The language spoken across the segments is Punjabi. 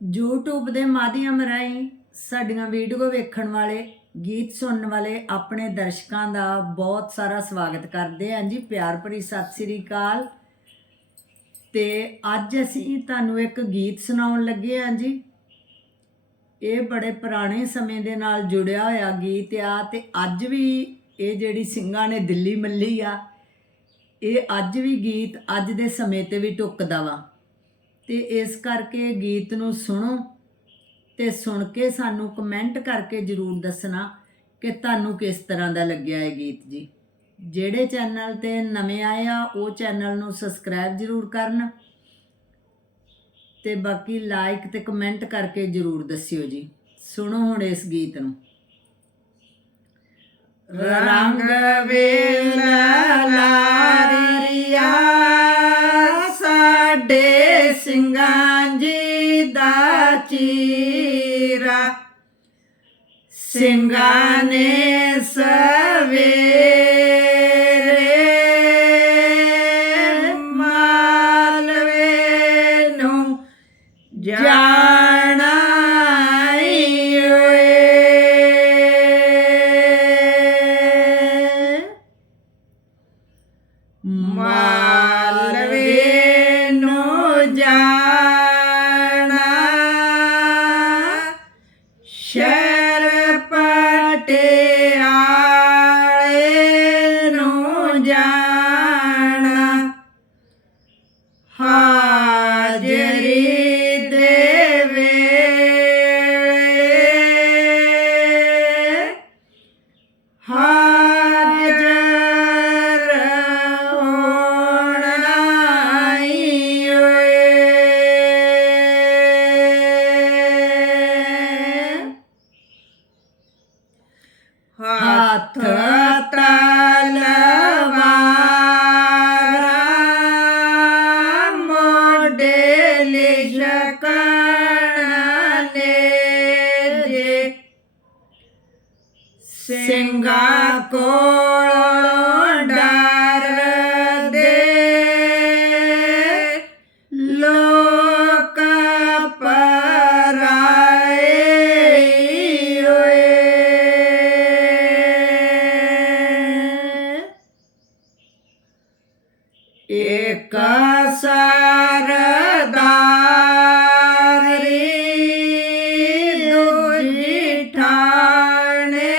YouTube ਦੇ ਮਾਧਿਅਮ ਰਾਹੀਂ ਸਾਡੀਆਂ ਵੀਡੀਓ ਵੇਖਣ ਵਾਲੇ, ਗੀਤ ਸੁਣਨ ਵਾਲੇ ਆਪਣੇ ਦਰਸ਼ਕਾਂ ਦਾ ਬਹੁਤ ਸਾਰਾ ਸਵਾਗਤ ਕਰਦੇ ਹਾਂ ਜੀ। ਪਿਆਰ ਭਰੀ ਸਤਿ ਸ੍ਰੀ ਅਕਾਲ। ਤੇ ਅੱਜ ਅਸੀਂ ਤੁਹਾਨੂੰ ਇੱਕ ਗੀਤ ਸੁਣਾਉਣ ਲੱਗੇ ਹਾਂ ਜੀ। ਇਹ ਬੜੇ ਪੁਰਾਣੇ ਸਮੇਂ ਦੇ ਨਾਲ ਜੁੜਿਆ ਹੋਇਆ ਗੀਤ ਆ ਤੇ ਅੱਜ ਵੀ ਇਹ ਜਿਹੜੀ ਸਿੰਘਾਂ ਨੇ ਦਿੱਲੀ ਮੱਲੀ ਆ, ਇਹ ਅੱਜ ਵੀ ਗੀਤ ਅੱਜ ਦੇ ਸਮੇਂ ਤੇ ਵੀ ਟੁੱਕਦਾ ਵਾ। ਤੇ ਇਸ ਕਰਕੇ ਗੀਤ ਨੂੰ ਸੁਣੋ ਤੇ ਸੁਣ ਕੇ ਸਾਨੂੰ ਕਮੈਂਟ ਕਰਕੇ ਜਰੂਰ ਦੱਸਣਾ ਕਿ ਤੁਹਾਨੂੰ ਕਿਸ ਤਰ੍ਹਾਂ ਦਾ ਲੱਗਿਆ ਇਹ ਗੀਤ ਜੀ। ਜਿਹੜੇ ਚੈਨਲ ਤੇ ਨਵੇਂ ਆਏ ਆ, ਉਹ ਚੈਨਲ ਨੂੰ ਸਬਸਕ੍ਰਾਈਬ ਜਰੂਰ ਕਰਨ ਤੇ ਬਾਕੀ ਲਾਈਕ ਤੇ ਕਮੈਂਟ ਕਰਕੇ ਜਰੂਰ ਦੱਸਿਓ ਜੀ। ਸੁਣੋ ਹੁਣ ਇਸ ਗੀਤ ਨੂੰ। ਰੰਗ ਵੇਲਾ ਲਾਰੀਆ, ਸਾਡੇ ਸਿੰਘਾਂ ਜੀ ਦਾ ਚੀਰਾ ਸਿੰਘਾਂ ਨੇ ਸਵੇਰੇ ਸ਼ਰ ਹੱਥ ਤਲਵਾਰਾਂ ਮੋਢੇ ਲਿਸ਼ਕਣ ਨੇ ਜੇ ਸਿੰਘਾਂ ਕੋਲੋਂ ਡਰਦੇ ਇੱਕ ਸਰਦਾਰੀ ਦੂਜੀ ਠਾਣੇ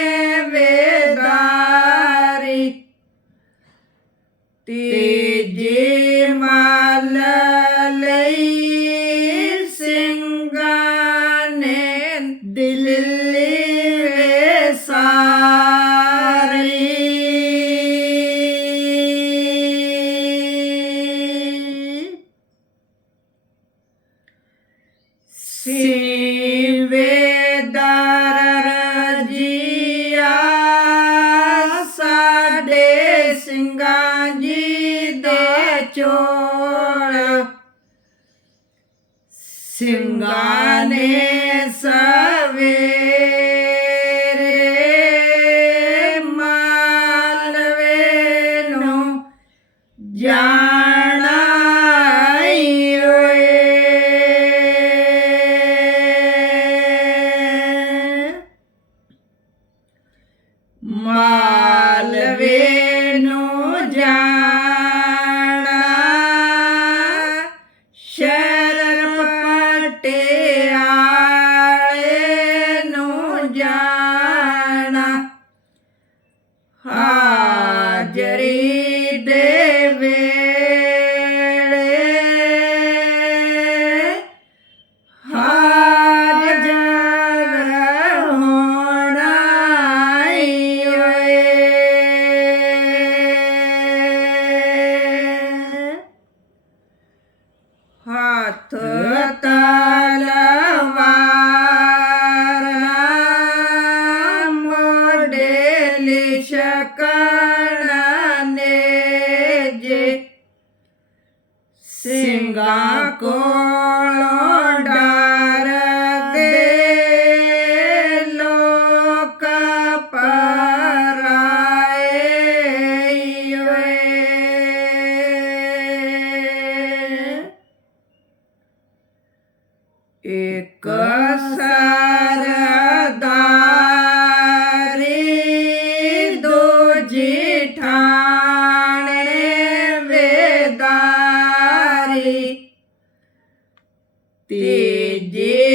ਸਾਡੇ ਸਿੰਘਾਂ ਜੀ ਦੇ ਚੋਲ ਸਿੰਘਾਂ ਨੇ ਸਵੇਰੇ ਮਾਲਵੇ ਨੂੰ ਜਾਣਾ ਹੱਥ ਤਲਵਾਰਾਂ ਮੋਢੇ ਲਿਸ਼ਕਣ ਨੇ ਜੇ ਸਿੰਘਾਂ ਇੱਕ ਸਰਦਾਰੀ ਦੂਜੀ ਠਾਣੇ ਵੇਦਾਰੀ ਤੀਜੀ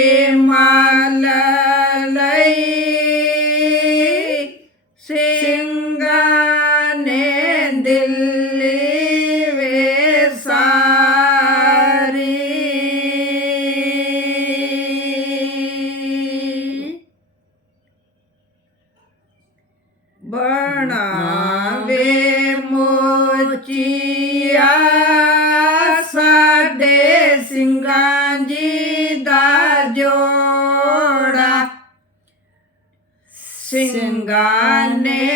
ਜੋੜਾ ਸਿੰਘਾਂ ਨੇ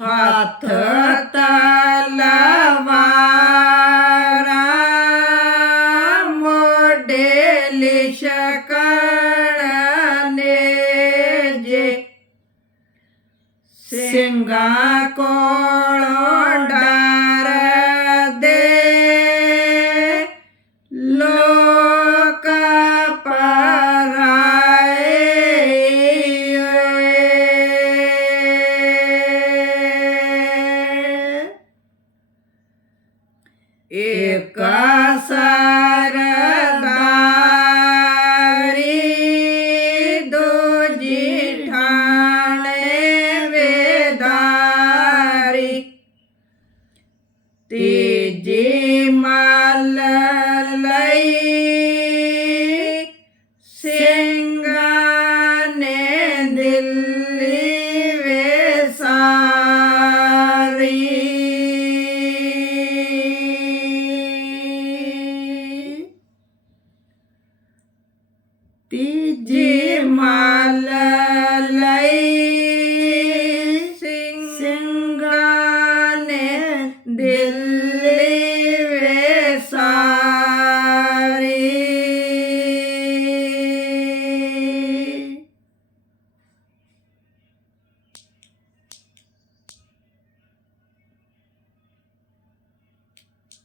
ਹੱਥ ਤਲਵਾਰਾਂ ਮੋਢੇ ਲਿਸ਼ਕਣ ਨੇ ਜੇ। ਸਿੰਘਾਂ ਕੋ ਇੱਕ ਸਰਦਾਰੀ ਦੂਜੀ ਠਾਣੇ ਵੇਦਾਰੀ ਤੀਜੀ ਮਲ